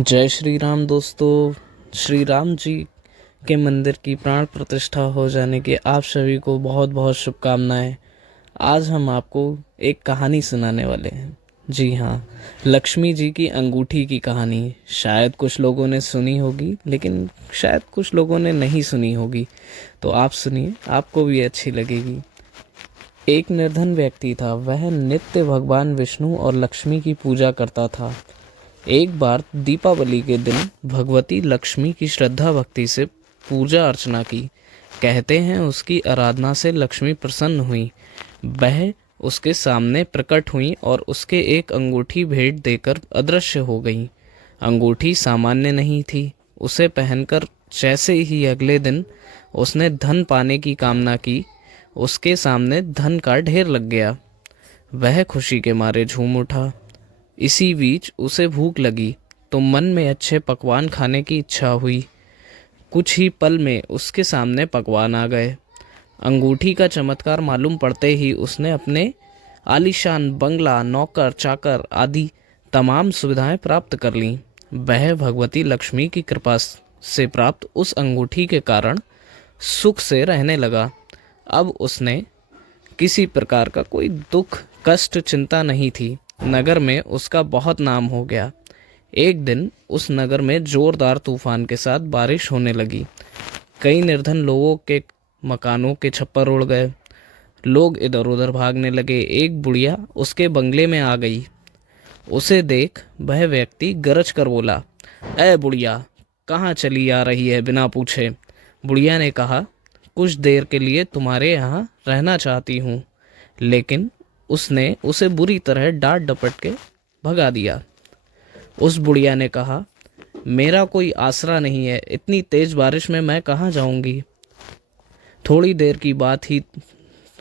जय श्री राम दोस्तों। श्री राम जी के मंदिर की प्राण प्रतिष्ठा हो जाने की आप सभी को बहुत बहुत शुभकामनाएं। आज हम आपको एक कहानी सुनाने वाले हैं। जी हाँ, लक्ष्मी जी की अंगूठी की कहानी। शायद कुछ लोगों ने सुनी होगी, लेकिन शायद कुछ लोगों ने नहीं सुनी होगी। तो आप सुनिए, आपको भी अच्छी लगेगी। एक निर्धन व्यक्ति था। वह नित्य भगवान विष्णु और लक्ष्मी की पूजा करता था। एक बार दीपावली के दिन भगवती लक्ष्मी की श्रद्धा भक्ति से पूजा अर्चना की। कहते हैं उसकी आराधना से लक्ष्मी प्रसन्न हुई। वह उसके सामने प्रकट हुई और उसके एक अंगूठी भेंट देकर अदृश्य हो गई। अंगूठी सामान्य नहीं थी। उसे पहनकर जैसे ही अगले दिन उसने धन पाने की कामना की, उसके सामने धन का ढेर लग गया। वह खुशी के मारे झूम उठा। इसी बीच उसे भूख लगी तो मन में अच्छे पकवान खाने की इच्छा हुई। कुछ ही पल में उसके सामने पकवान आ गए। अंगूठी का चमत्कार मालूम पड़ते ही उसने अपने आलीशान बंगला, नौकर चाकर आदि तमाम सुविधाएं प्राप्त कर लीं। वह भगवती लक्ष्मी की कृपा से प्राप्त उस अंगूठी के कारण सुख से रहने लगा। अब उसने किसी प्रकार का कोई दुख कष्ट चिंता नहीं थी। नगर में उसका बहुत नाम हो गया। एक दिन उस नगर में जोरदार तूफान के साथ बारिश होने लगी। कई निर्धन लोगों के मकानों के छप्पर उड़ गए। लोग इधर उधर भागने लगे। एक बुढ़िया उसके बंगले में आ गई। उसे देख वह व्यक्ति गरज कर बोला, "ए बुढ़िया, कहाँ चली आ रही है बिना पूछे?" बुढ़िया ने कहा, "कुछ देर के लिए तुम्हारे यहाँ रहना चाहती हूँ।" लेकिन उसने उसे बुरी तरह डांट डपट के भगा दिया। उस बुढ़िया ने कहा, "मेरा कोई आसरा नहीं है। इतनी तेज बारिश में मैं कहाँ जाऊंगी?" थोड़ी देर की बात ही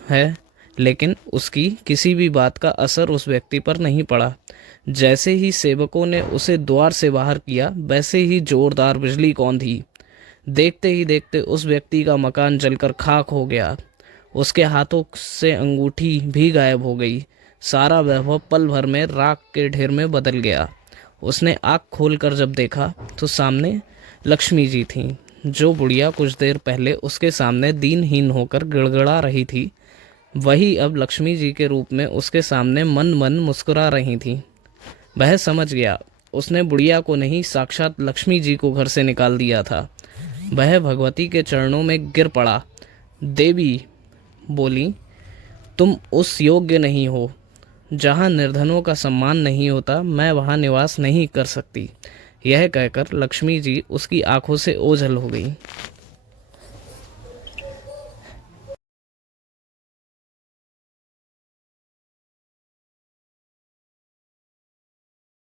है, लेकिन उसकी किसी भी बात का असर उस व्यक्ति पर नहीं पड़ा। जैसे ही सेवकों ने उसे द्वार से बाहर किया, वैसे ही जोरदार बिजली कौंधी। देखते ही देखते उस व्यक्ति का मकान जलकर खाक हो गया। उसके हाथों से अंगूठी भी गायब हो गई। सारा वैभव पल भर में राख के ढेर में बदल गया। उसने आँख खोलकर जब देखा तो सामने लक्ष्मी जी थीं। जो बुढ़िया कुछ देर पहले उसके सामने दीनहीन होकर गिड़गिड़ा रही थी, वही अब लक्ष्मी जी के रूप में उसके सामने मन मन मुस्कुरा रही थीं। वह समझ गया, उसने बुढ़िया को नहीं, साक्षात लक्ष्मी जी को घर से निकाल दिया था। वह भगवती के चरणों में गिर पड़ा। देवी बोली, "तुम उस योग्य नहीं हो। जहाँ निर्धनों का सम्मान नहीं होता, मैं वहाँ निवास नहीं कर सकती।" यह कहकर लक्ष्मी जी उसकी आंखों से ओझल हो गई।